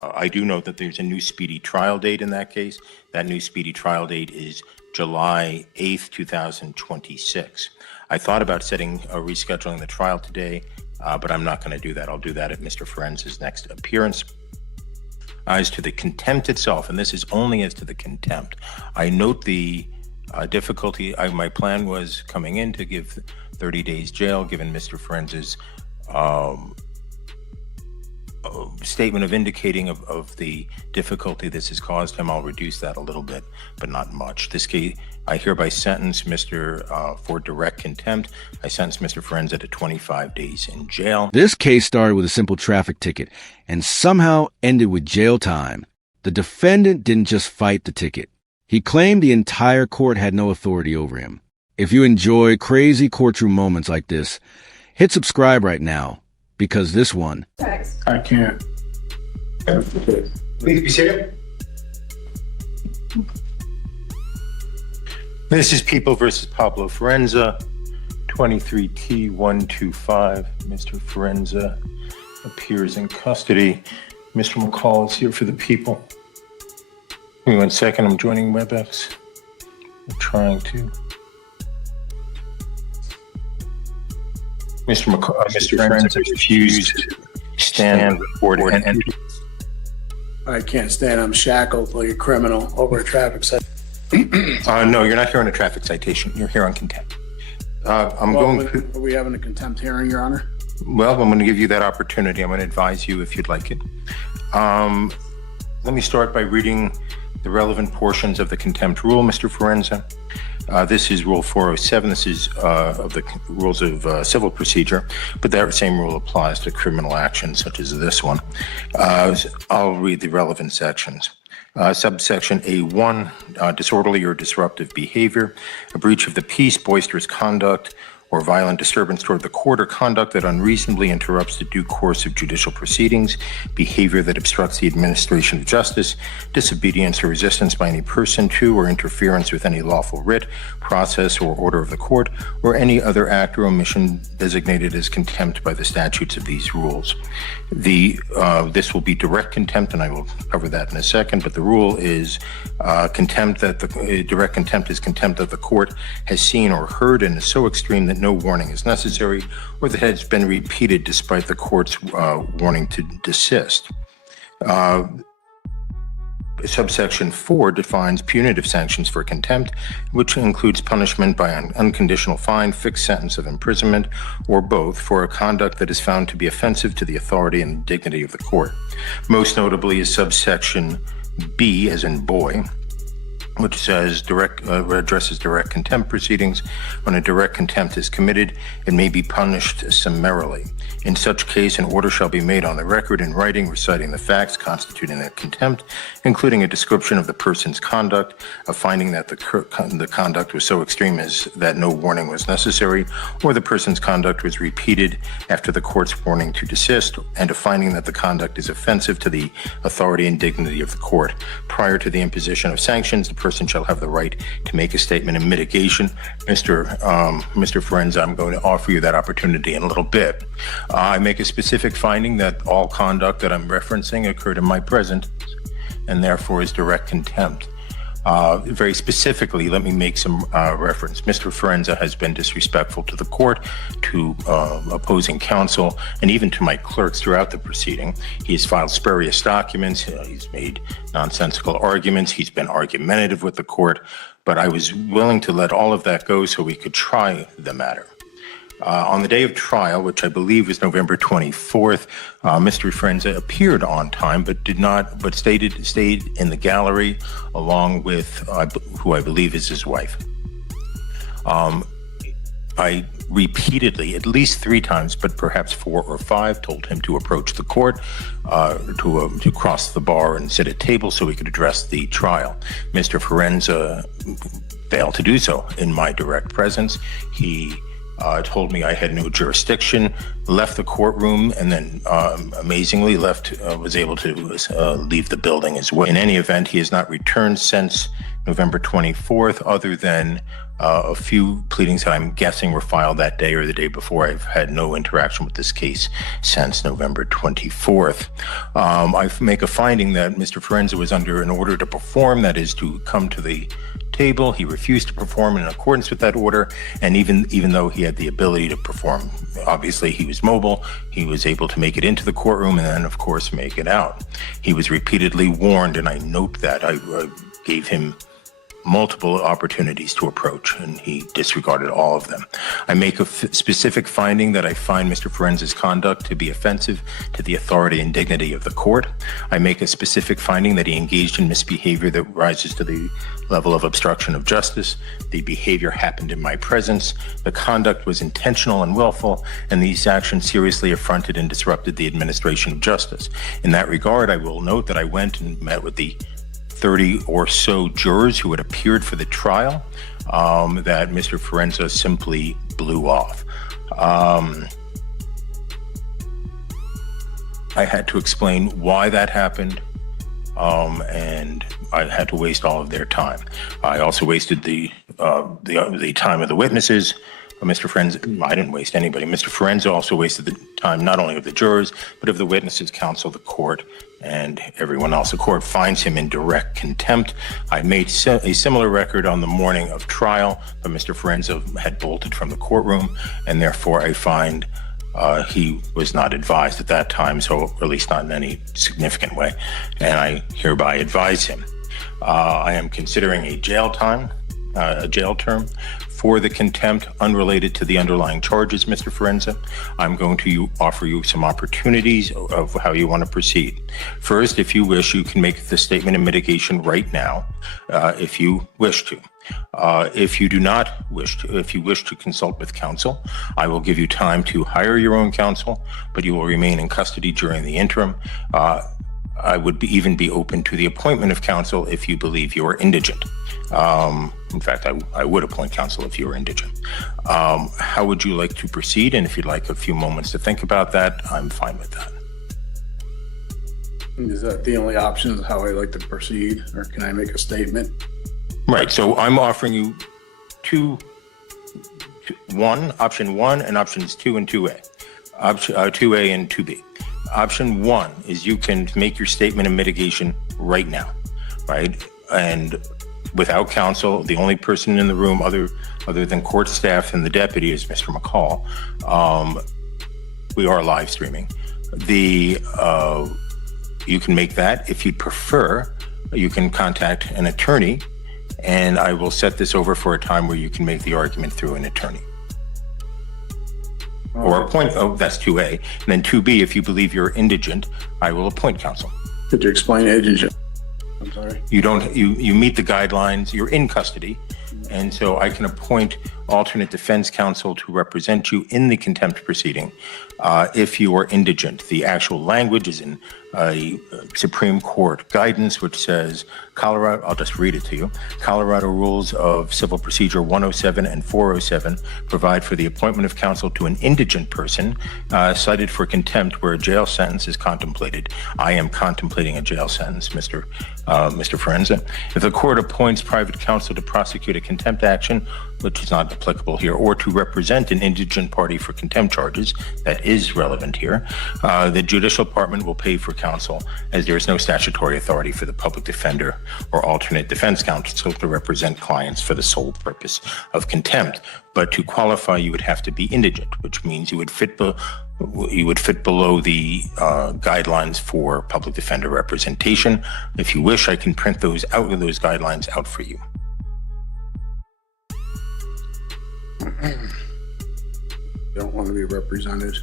I do know that there's a new speedy trial date in that case. That new speedy trial date is July 8th, 2026. I thought about rescheduling the trial today, but I'm not going to do that. I'll do that at Mr. Ferenza's next appearance. As to the contempt itself, and this is only as to the contempt, I note the difficulty. My plan was coming in to give 30 days jail, given Mr. Ferenza's statement of indicating of the difficulty this has caused him. I'll reduce that a little bit, but not much. This case, I hereby sentence Mr. For direct contempt. I sentence Mr. Ferenza to 25 days in jail. This case started with a simple traffic ticket and somehow ended with jail time. The defendant didn't just fight the ticket. He claimed the entire court had no authority over him. If you enjoy crazy courtroom moments like this, hit subscribe right now, because this one... I can't. Please be seated. This is People versus Pablo Ferenza, 23T125. Mr. Ferenza appears in custody. Mr. McCall is here for the people. Give me 1 second, I'm joining WebEx. I'm trying to. Mr. Ferenza refused to stand before and enter. I can't stand. I'm shackled like a criminal over a traffic citation. No, you're not here on a traffic citation. You're here on contempt. Are we having a contempt hearing, Your Honor? Well, I'm going to give you that opportunity. I'm going to advise you if you'd like it. Let me start by reading the relevant portions of the contempt rule, Mr. Ferenza. This is Rule 407. This is of the rules of civil procedure, but that same rule applies to criminal actions such as this one. I'll read the relevant sections. Subsection A1, disorderly or disruptive behavior, a breach of the peace, boisterous conduct, or violent disturbance toward the court, or conduct that unreasonably interrupts the due course of judicial proceedings, behavior that obstructs the administration of justice, disobedience or resistance by any person to or interference with any lawful writ, process, or order of the court, or any other act or omission designated as contempt by the statutes of these rules. This will be direct contempt, and I will cover that in a second, but the rule is direct contempt is contempt that the court has seen or heard and is so extreme that no warning is necessary, or that has been repeated despite the court's warning to desist. Subsection 4 defines punitive sanctions for contempt, which includes punishment by an unconditional fine, fixed sentence of imprisonment, or both, for a conduct that is found to be offensive to the authority and dignity of the court. Most notably is subsection B, as in boy, which says addresses direct contempt proceedings. When a direct contempt is committed, it may be punished summarily. In such case, an order shall be made on the record in writing reciting the facts constituting a contempt, including a description of the person's conduct, a finding that the conduct was so extreme as that no warning was necessary, or the person's conduct was repeated after the court's warning to desist, and a finding that the conduct is offensive to the authority and dignity of the court. Prior to the imposition of sanctions, the person shall have the right to make a statement of mitigation. Mr. Ferenza, I'm going to offer you that opportunity in a little bit. I make a specific finding that all conduct that I'm referencing occurred in my presence and therefore is direct contempt. Very specifically, let me make some reference. Mr. Ferenza has been disrespectful to the court, to opposing counsel, and even to my clerks throughout the proceeding. He has filed spurious documents. He's made nonsensical arguments. He's been argumentative with the court, but I was willing to let all of that go so we could try the matter. On the day of trial, which I believe was November 24th, Mr. Ferenza appeared on time, but stayed in the gallery along with who I believe is his wife. I repeatedly, at least 3 times, but perhaps 4 or 5, told him to approach the court, to cross the bar and sit at table so we could address the trial. Mr. Ferenza failed to do so in my direct presence. He told me I had no jurisdiction, left the courtroom, and then amazingly was able to leave the building as well. In any event, he has not returned since November 24th, other than a few pleadings that I'm guessing were filed that day or the day before. I've had no interaction with this case since November 24th. I make a finding that Mr. Forenza was under an order to perform, that is to come to the table. He refused to perform in accordance with that order, and even though he had the ability to perform, obviously he was mobile, he was able to make it into the courtroom and then, of course, make it out. He was repeatedly warned, and I note that. I gave him multiple opportunities to approach, and he disregarded all of them. I make a specific finding that I find Mr. Forenza's conduct to be offensive to the authority and dignity of the court. I make a specific finding that he engaged in misbehavior that rises to the level of obstruction of justice. The behavior happened in my presence. The conduct was intentional and willful, and these actions seriously affronted and disrupted the administration of justice. In that regard, I will note that I went and met with the 30 or so jurors who had appeared for the trial, that Mr. Forenza simply blew off. I had to explain why that happened, and I had to waste all of their time. I also wasted the time of the witnesses. Mr. Forenza, I didn't waste anybody. Mr. Forenza also wasted the time not only of the jurors, but of the witnesses, counsel, the court, and everyone else. The court finds him in direct contempt. I made a similar record on the morning of trial, but Mr. Forenza had bolted from the courtroom, and therefore I find he was not advised at that time, so at least not in any significant way, and I hereby advise him. I am considering a jail term for the contempt unrelated to the underlying charges, Mr. Forenza. I'm going to offer you some opportunities of how you want to proceed. First, if you wish, you can make the statement of mitigation right now, if you wish to. If you do not wish to, if you wish to consult with counsel, I will give you time to hire your own counsel, but you will remain in custody during the interim. I would even be open to the appointment of counsel if you believe you are indigent. In fact, I would appoint counsel if you were indigent. How would you like to proceed? And if you'd like a few moments to think about that, I'm fine with that. Is that the only option is how I like to proceed, or can I make a statement? Right, so I'm offering you option one and options 2 and 2A. 2A and 2B. Option 1 is you can make your statement of mitigation right now, right? And without counsel, the only person in the room other than court staff and the deputy is Mr. McCall. We are live streaming. You can make that. If you'd prefer, you can contact an attorney, and I will set this over for a time where you can make the argument through an attorney. Or appoint, that's 2A. And then 2B, if you believe you're indigent, I will appoint counsel. Could you explain indigent? I'm sorry. You meet the guidelines, you're in custody, and so I can appoint alternate defense counsel to represent you in the contempt proceeding if you are indigent. The actual language is in Supreme Court guidance, which says Colorado, I'll just read it to you. Colorado Rules of Civil Procedure 107 and 407 provide for the appointment of counsel to an indigent person cited for contempt where a jail sentence is contemplated. I am contemplating a jail sentence, Mr. Forenza. If the court appoints private counsel to prosecute a contempt action, which is not applicable here, or to represent an indigent party for contempt charges, that is relevant here, the judicial department will pay for counsel, as there is no statutory authority for the public defender or alternate defense counsel to represent clients for the sole purpose of contempt. But to qualify, you would have to be indigent, which means you would fit below the guidelines for public defender representation. If you wish, I can print those guidelines out for you. Don't want to be represented.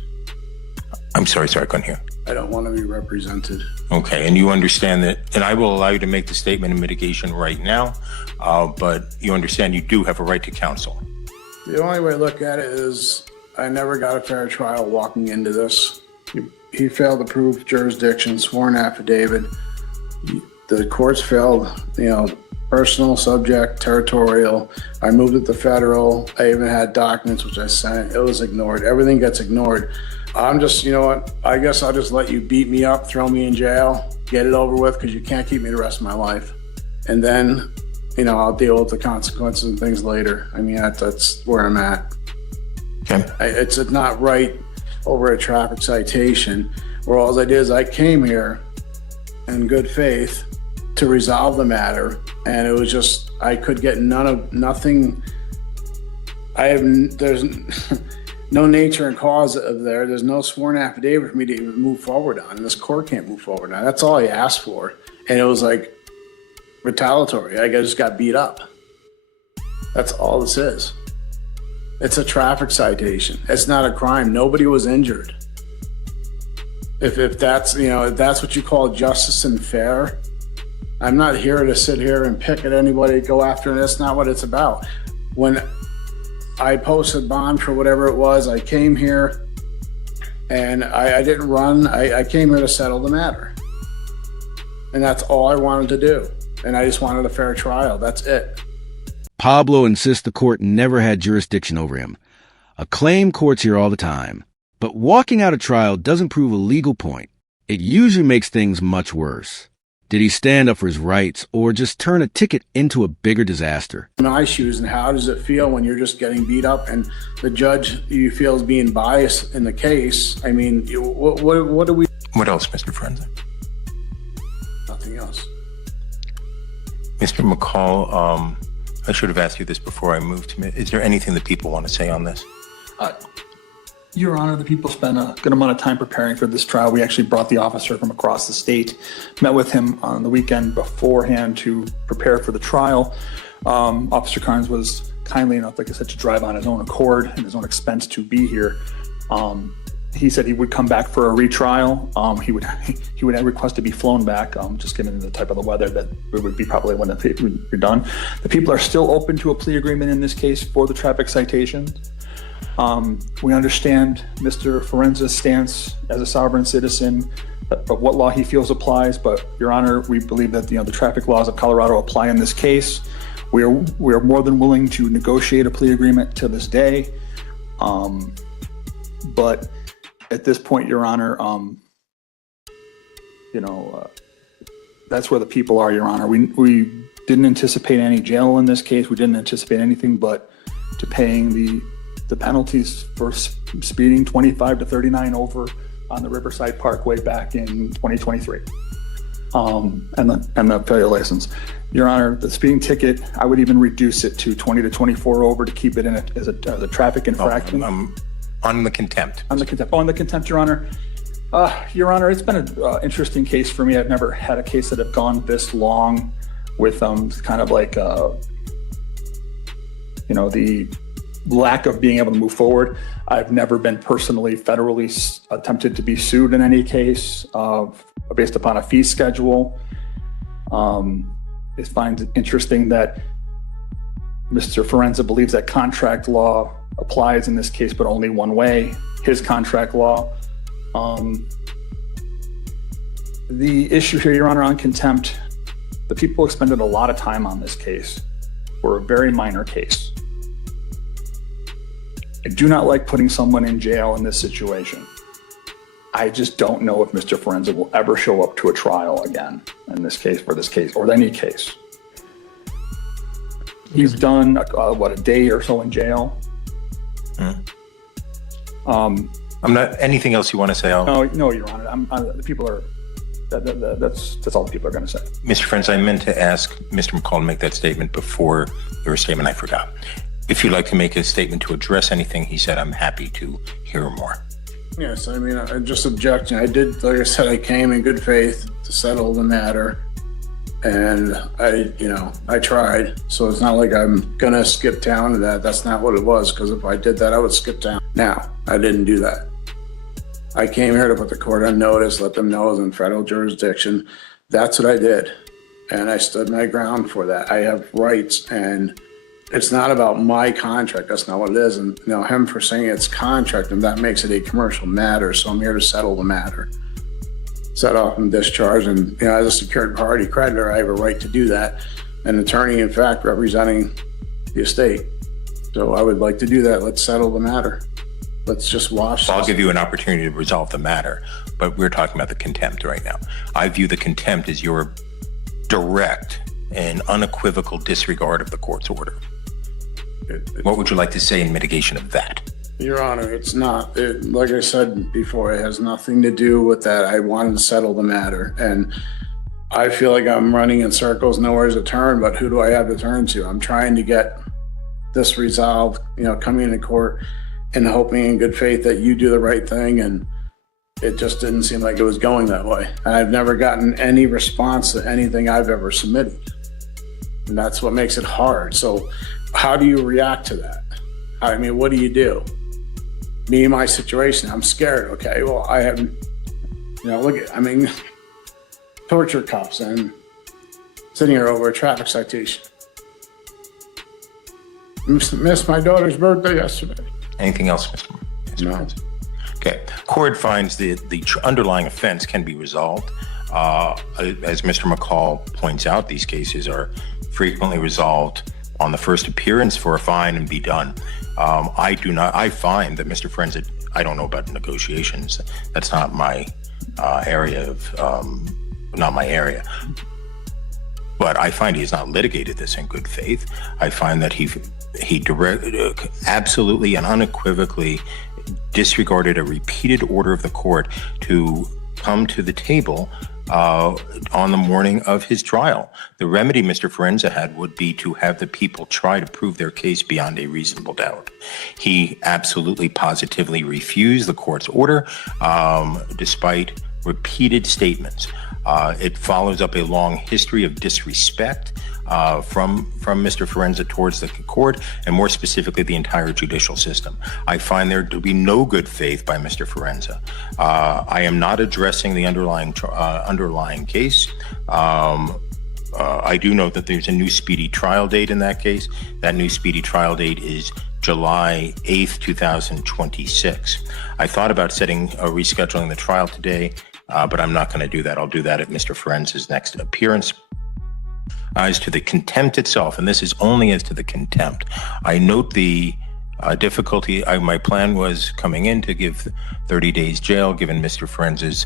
I'm sorry, I couldn't hear. I don't want to be represented. Okay, and you understand that, and I will allow you to make the statement of mitigation right now, but you understand you do have a right to counsel. The only way I look at it is I never got a fair trial walking into this. He failed to prove jurisdiction, sworn affidavit. The courts failed, personal, subject, territorial. I moved it to federal. I even had documents which I sent. It was ignored. Everything gets ignored. I'm just, you know what? I guess I'll just let you beat me up, throw me in jail, get it over with, because you can't keep me the rest of my life. And then, you know, I'll deal with the consequences and things later. I mean, that's where I'm at. Okay. It's not right over a traffic citation where all I did is I came here in good faith to resolve the matter, and it was just, I could get nothing. There's no nature and cause of there. There's no sworn affidavit for me to even move forward on. And this court can't move forward on. That's all I asked for. And it was like retaliatory. I just got beat up. That's all this is. It's a traffic citation. It's not a crime. Nobody was injured. If that's, you know, if that's what you call justice and fair, I'm not here to sit here and pick at anybody, go after, and that's not what it's about. When I posted bond for whatever it was, I came here and I didn't run. I came here to settle the matter. And that's all I wanted to do. And I just wanted a fair trial. That's it. Pablo insists the court never had jurisdiction over him. Acclaimed courts here all the time. But walking out of trial doesn't prove a legal point. It usually makes things much worse. Did he stand up for his rights or just turn a ticket into a bigger disaster? My shoes, and how does it feel when you're just getting beat up and the judge you feel is being biased in the case? I mean, what do we... What else, Mr. Forenza? Nothing else. Mr. McCall, I should have asked you this before I moved to Is there anything that people want to say on this? Your Honor, the people spent a good amount of time preparing for this trial. We actually brought the officer from across the state, met with him on the weekend beforehand to prepare for the trial. Officer Carnes was kindly enough, like I said, to drive on his own accord and his own expense to be here. He said he would come back for a retrial. He would request to be flown back, just given the type of the weather that it would be probably when it would be done. The people are still open to a plea agreement in this case for the traffic citation. We understand Mr. Forenza's stance as a sovereign citizen of what law he feels applies, but Your Honor, we believe that the traffic laws of Colorado apply in this case. We are more than willing to negotiate a plea agreement to this day, but at this point, Your Honor, that's where the people are, Your Honor. We didn't anticipate any jail in this case. We didn't anticipate anything but to paying the penalties for speeding 25 to 39 over on the Riverside Parkway back in 2023, and the failure license. Your Honor, the speeding ticket, I would even reduce it to 20 to 24 over to keep it in as a traffic infraction. On the contempt. On the contempt, Your Honor. Your Honor, it's been an interesting case for me. I've never had a case that have gone this long with kind of like the lack of being able to move forward. I've never been personally federally attempted to be sued in any case based upon a fee schedule. It finds it interesting that Mr. Forenza believes that contract law applies in this case, but only one way, his contract law. The issue here, Your Honor, on contempt, the people expended a lot of time on this case for a very minor case. I do not like putting someone in jail in this situation. I just don't know if Mr. Forenza will ever show up to a trial again in this case, or any case. He's done, a day or so in jail. I'm not, anything else you want to say? No, Your Honor, the people are, that's all the people are going to say. Mr. Forenza, I meant to ask Mr. McCall to make that statement before your statement. I forgot. If you'd like to make a statement to address anything he said, I'm happy to hear more. Yes, I mean, I'm just objecting. I did, like I said, I came in good faith to settle the matter, and I tried. So it's not like I'm gonna skip town to that. That's not what it was, because if I did that, I would skip town. Now, I didn't do that. I came here to put the court on notice, let them know I was in federal jurisdiction. That's what I did, and I stood my ground for that. I have rights, and it's not about my contract. That's not what it is. And him for saying it's contract, and that makes it a commercial matter. So I'm here to settle the matter, set off and discharge. And as a secured party creditor, I have a right to do that. an attorney, in fact, representing the estate. So I would like to do that. Let's settle the matter. Let's just wash. I'll give you an opportunity to resolve the matter, but we're talking about the contempt right now. I view the contempt as your direct and unequivocal disregard of the court's order. What would you like to say in mitigation of that? Your Honor, it's not. Like I said before, it has nothing to do with that. I wanted to settle the matter, and I feel like I'm running in circles, nowhere to turn, but who do I have to turn to? I'm trying to get this resolved, coming into court and hoping in good faith that you do the right thing, and it just didn't seem like it was going that way. I've never gotten any response to anything I've ever submitted, and that's what makes it hard. So how do you react to that? I mean, what do you do? Me, my situation, I'm scared. Okay, well, I have, torture cuffs and sitting here over a traffic citation. Missed my daughter's birthday yesterday. Anything else, Mr. No. Prince? Okay. Court finds the underlying offense can be resolved. As Mr. McCall points out, these cases are frequently resolved on the first appearance for a fine and be done. I find that Mr. Friends, I don't know about negotiations. That's not my area. But I find he has not litigated this in good faith. I find that he absolutely and unequivocally disregarded a repeated order of the court to come to the table on the morning of his trial. The remedy Mr. Forenza had would be to have the people try to prove their case beyond a reasonable doubt. He absolutely positively refused the court's order, despite repeated statements. It follows up a long history of disrespect from Mr. Forenza towards the court, and more specifically, the entire judicial system. I find there to be no good faith by Mr. Forenza. I am not addressing the underlying case. I do note that there's a new speedy trial date in that case. That new speedy trial date is July 8th, 2026. I thought about rescheduling the trial today, but I'm not going to do that. I'll do that at Mr. Forenza's next appearance. As to the contempt itself, and this is only as to the contempt, I note the difficulty. My plan was coming in to give 30 days jail, given Mr. Forenza's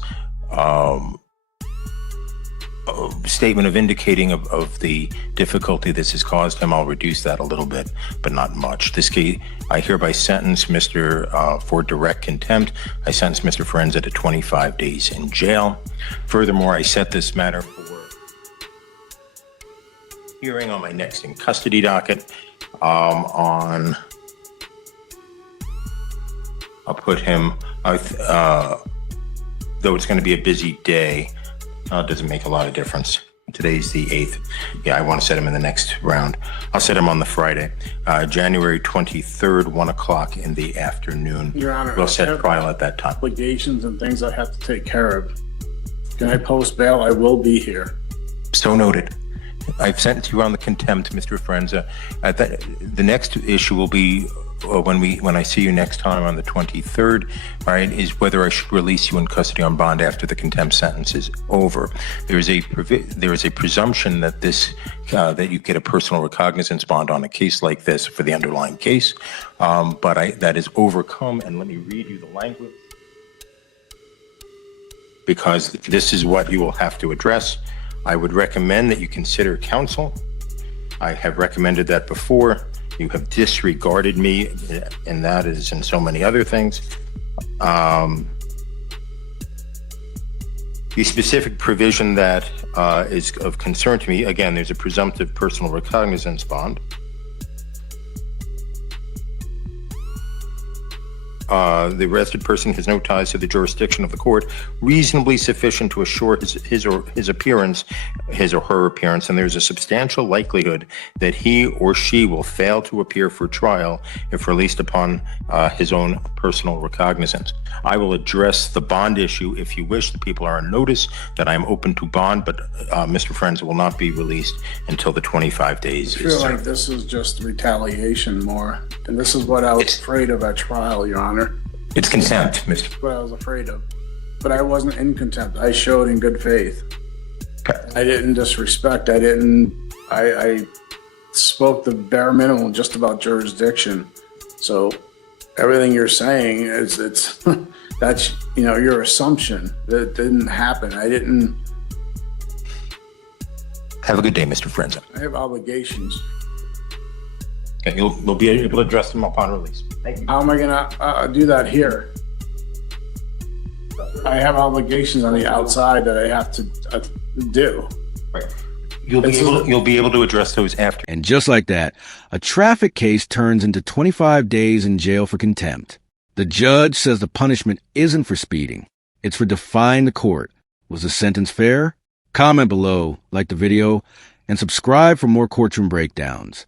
statement of indicating of the difficulty this has caused him. I'll reduce that a little bit, but not much. This case, I hereby sentence Mr. For direct contempt. I sentence Mr. Forenza to 25 days in jail. Furthermore, I set this matter for hearing on my next in custody docket I'll put him, though it's going to be a busy day, it doesn't make a lot of difference. Today's the 8th. Yeah, I want to set him in the next round. I'll set him on the Friday, January 23rd, 1 o'clock in the afternoon. Your Honor, we'll set trial at that time. Obligations and things I have to take care of. Can I post bail? I will be here. So noted. I've sentenced you on the contempt, Mr. Forenza. The next issue will be when I see you next time on the 23rd, right, is whether I should release you in custody on bond after the contempt sentence is over. There is a presumption that that you get a personal recognizance bond on a case like this for the underlying case, but that is overcome. And let me read you the language, because this is what you will have to address. I would recommend that you consider counsel. I have recommended that before. You have disregarded me, and that is in so many other things. The specific provision that is of concern to me, again, there's a presumptive personal recognizance bond. The arrested person has no ties to the jurisdiction of the court, reasonably sufficient to assure his or her appearance, and there's a substantial likelihood that he or she will fail to appear for trial if released upon his own personal recognizance. I will address the bond issue if you wish. The people are on notice that I am open to bond, but Mr. Forenza will not be released until the 25 days I feel like this is just retaliation more, and this is what I was afraid of at trial, Your Honor. It's contempt, Mr. What I was afraid of, but I wasn't in contempt. I showed in good faith. I didn't disrespect. I spoke the bare minimum just about jurisdiction. So everything you're saying is, that's, your assumption. That didn't happen. I didn't. Have a good day, Mr. Frenza. I have obligations. Okay, you'll be able to address them upon release. Thank you. How am I gonna do that here? I have obligations on the outside that I have to do. Right. You'll be able to address those after. And just like that, a traffic case turns into 25 days in jail for contempt. The judge says the punishment isn't for speeding. It's for defying the court. Was the sentence fair? Comment below, like the video, and subscribe for more courtroom breakdowns.